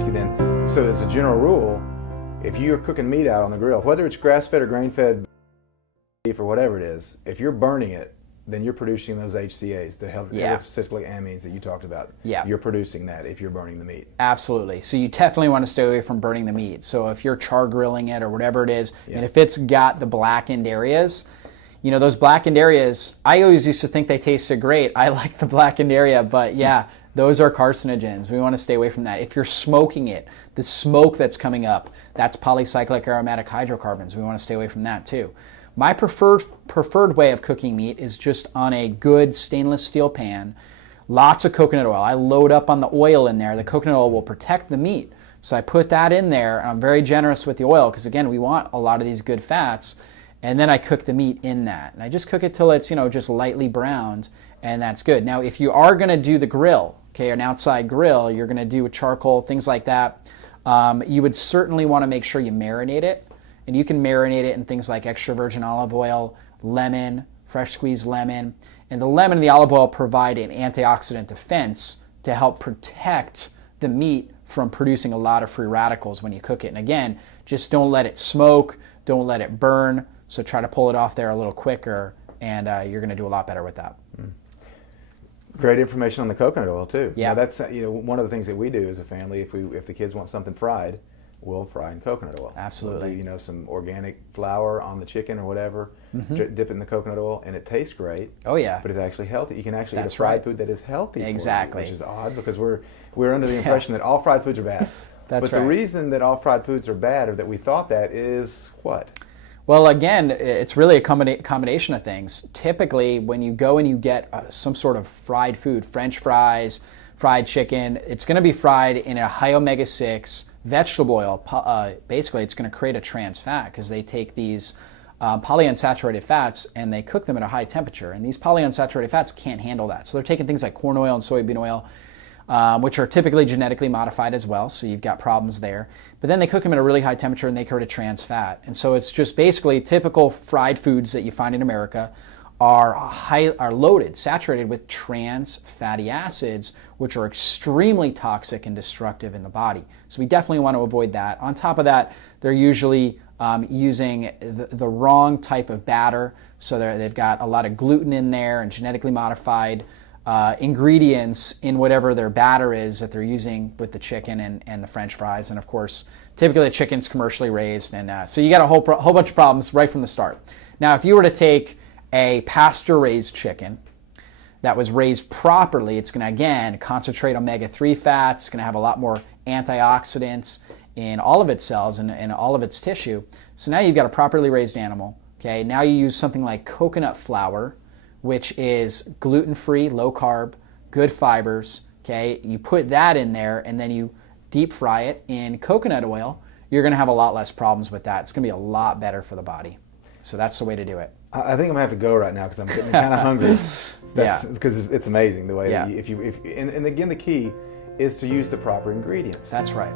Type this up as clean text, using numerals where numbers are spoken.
ask you then, so as a general rule, if you're cooking meat out on the grill, whether it's grass-fed or grain-fed beef or whatever it is, if you're burning it, then you're producing those HCAs, the heterocyclic amines that you talked about. Yeah. You're producing that if you're burning the meat. Absolutely. So you definitely want to stay away from burning the meat. So if you're char grilling it or whatever it is, and if it's got the blackened areas, you know, those blackened areas, I always used to think they tasted great. I like the blackened area, but yeah, those are carcinogens. We want to stay away from that. If you're smoking it, the smoke that's coming up, that's polycyclic aromatic hydrocarbons. We want to stay away from that too. My preferred way of cooking meat is just on a good stainless steel pan, lots of coconut oil. I load up on the oil in there. The coconut oil will protect the meat. So I put that in there, and I'm very generous with the oil because, again, we want a lot of these good fats. And then I cook the meat in that. And I just cook it till it's, you know, just lightly browned, and that's good. Now, if you are going to do the grill, okay, an outside grill, you're going to do a charcoal, things like that, you would certainly want to make sure you marinate it. And you can marinate it in things like extra virgin olive oil, lemon, fresh squeezed lemon. And the lemon and the olive oil provide an antioxidant defense to help protect the meat from producing a lot of free radicals when you cook it. And again, just don't let it smoke, don't let it burn. So try to pull it off there a little quicker, and you're going to do a lot better with that. Great information on the coconut oil too. Yeah, now that's one of the things that we do as a family. If the kids want something fried, we'll fry in coconut oil. Absolutely. We'll do, some organic flour on the chicken or whatever, dip it in the coconut oil, and it tastes great. Oh yeah. But it's actually healthy. You can actually eat a fried food that is healthy. Exactly. For you, which is odd because we're under the impression that all fried foods are bad. That's but the reason that all fried foods are bad, or that we thought that, is what? Well, again, it's really a combination of things. Typically, when you go and you get some sort of fried food, French fries, fried chicken, it's going to be fried in a high omega-6 vegetable oil. Basically, it's going to create a trans fat because they take these polyunsaturated fats and they cook them at a high temperature. And these polyunsaturated fats can't handle that. So they're taking things like corn oil and soybean oil, which are typically genetically modified as well, so you've got problems there. But then they cook them at a really high temperature and they create a trans fat. And so it's just basically typical fried foods that you find in America are loaded, saturated with trans fatty acids, which are extremely toxic and destructive in the body. So we definitely want to avoid that. On top of that, they're usually using the wrong type of batter. So they've got a lot of gluten in there and genetically modified ingredients in whatever their batter is that they're using with the chicken and the French fries. And of course, typically the chicken's commercially raised. And so you got a whole bunch of problems right from the start. Now, if you were to take a pasture-raised chicken that was raised properly, it's going to, again, concentrate omega-3 fats. It's going to have a lot more antioxidants in all of its cells and all of its tissue. So now you've got a properly raised animal. Okay, now you use something like coconut flour, which is gluten-free, low-carb, good fibers. Okay, you put that in there and then you deep fry it in coconut oil. You're going to have a lot less problems with that. It's going to be a lot better for the body. So that's the way to do it. I think I'm gonna have to go right now because I'm getting kind of hungry. Because it's amazing the way that and again, the key is to use the proper ingredients. That's right.